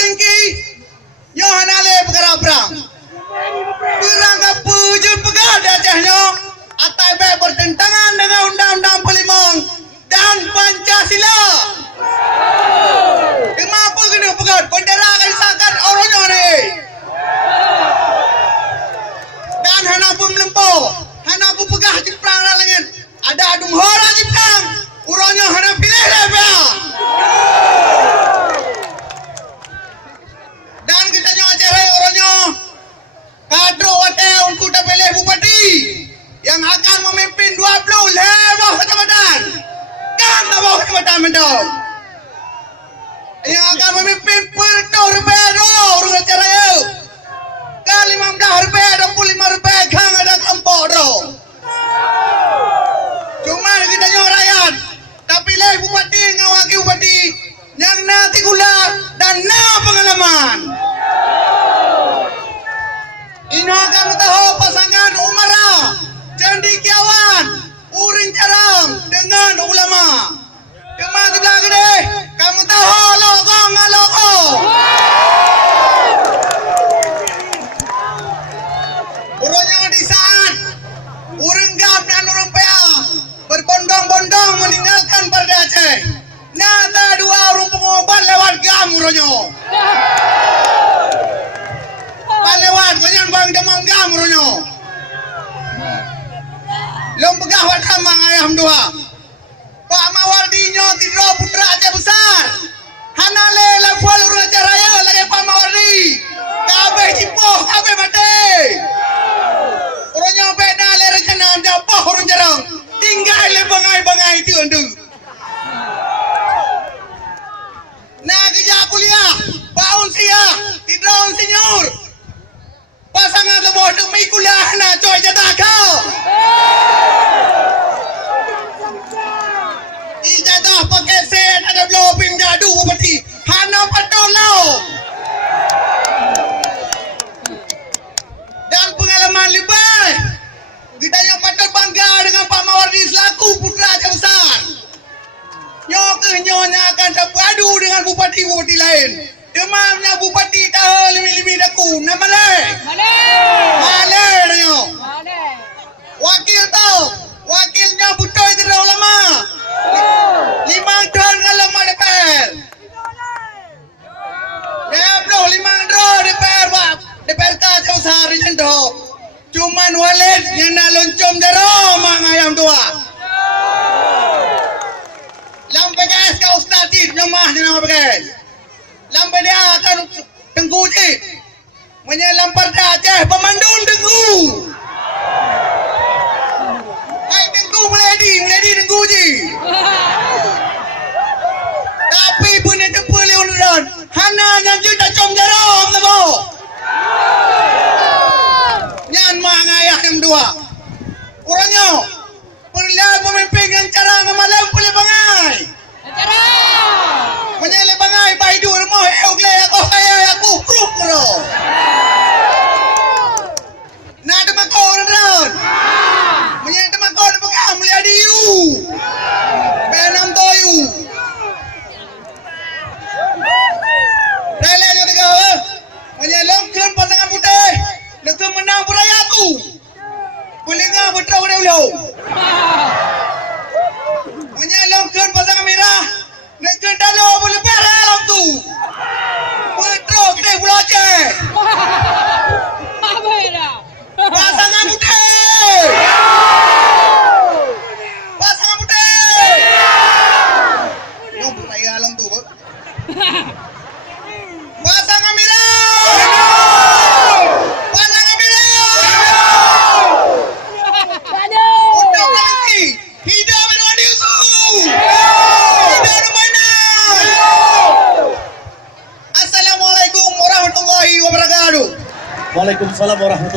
singki nyo hanale perkara perang perang apa je pegada cahnya atai be bertentangan dengan undang-undang Pelimong dan Pancasila. Kenapa kena pegat bendera akan disahkan orangnya ni dan hana pun melempau hana pun pegah je perang langit ada adung hora je perang orangnya hana pilih dah dan kita nyo acara orangnya kadro wate untuk dah pilih bupati yang akan memimpin 20 lebah kecamatan kan lebah kecamatan mendong yang akan memimpin per rupiah urung acara yuk kan 15 rupiah 25 rupiah kan ada kelompok dong cuma kita nyo rakyat tapi pilih bupati ngawaki bupati yang nanti gula dan na pengalaman. Ini kamu tahu pasangan Umara, Cendikiawan, Uring Carang dengan ulama. Cuma di belakang deh, kamu tahu logo nggak logo? Urungnya di saat Uring Gap dan Urung Pea berbondong-bondong meninggalkan Partai Aceh. Nada dua orang pengobat lewat gam urungnya. Lewat konyan bang demam gam urungnya. Lom pegah wat kamang ayam dua. Pak Mawardinya tidro putra Aceh besar. Hanale level urung Aceh raya lagi Pak Mawardi. Kabeh cipoh, kabeh mati. Urungnya beda le rencana japoh urung jarang. Tinggal le bangai-bangai itu andu. Nah kerja kuliah, baun sia, tidro senior. Pasangan lebih demi kuliah nak coy jatah kau. Ijazah pakai set ada belum pim jadu bupati. Hana betul lau. Dan pengalaman lebih. Kita yang patut bangga dengan Pak Mawardi selaku putra Aceh besar. Nyonya akan terpadu dengan bupati-bupati lain. Demamnya bupati tahu limi-limi daku. Nama le? Male nyo. Wakil tahu. Wakilnya butuh itu ulama. 5 tahun kalau mak DPR. Dia belum 5 tahun DPR pak. DPR tak jauh sehari jendok. Cuman Walid yang nak loncom jarum ayam tua. Lam PKS kau ustadid nyomah nama PKS. Lam dia akan tenggu je. Menyelam Partai Aceh pemandun tenggu. Hai tenggu meledi tenggu je. Tapi pun itu boleh undan. Hana yang juta com jarum lebo. Nyan mak ayah yang dua. Orangnya perlu memimpin yang cara ngamalam boleh bangai. Cara. Menyele bangai baidu rumah eogle aku kaya aku kruk ro. Nak demak orang. Menyele demak orang bukan melihat diu. Benam toyu. Rela yang tiga. Menyele longkan pasangan putih. Lekang menang buraya aku. Boleh ngah betrau udah. Menyalongkan pasangan merah. Lekang dalo boleh perah tu. Betrau kita Pulau Aceh. Pasangan putih. Pasangan putih. Yang beraya alam tu. Pasangan merah. Pasangan merah. Untuk nanti hidup Irwan Yusuf. Hidup Rumainan. Assalamualaikum warahmatullahi wabarakatuh. Waalaikumsalam warahmatullahi wabarakatuh.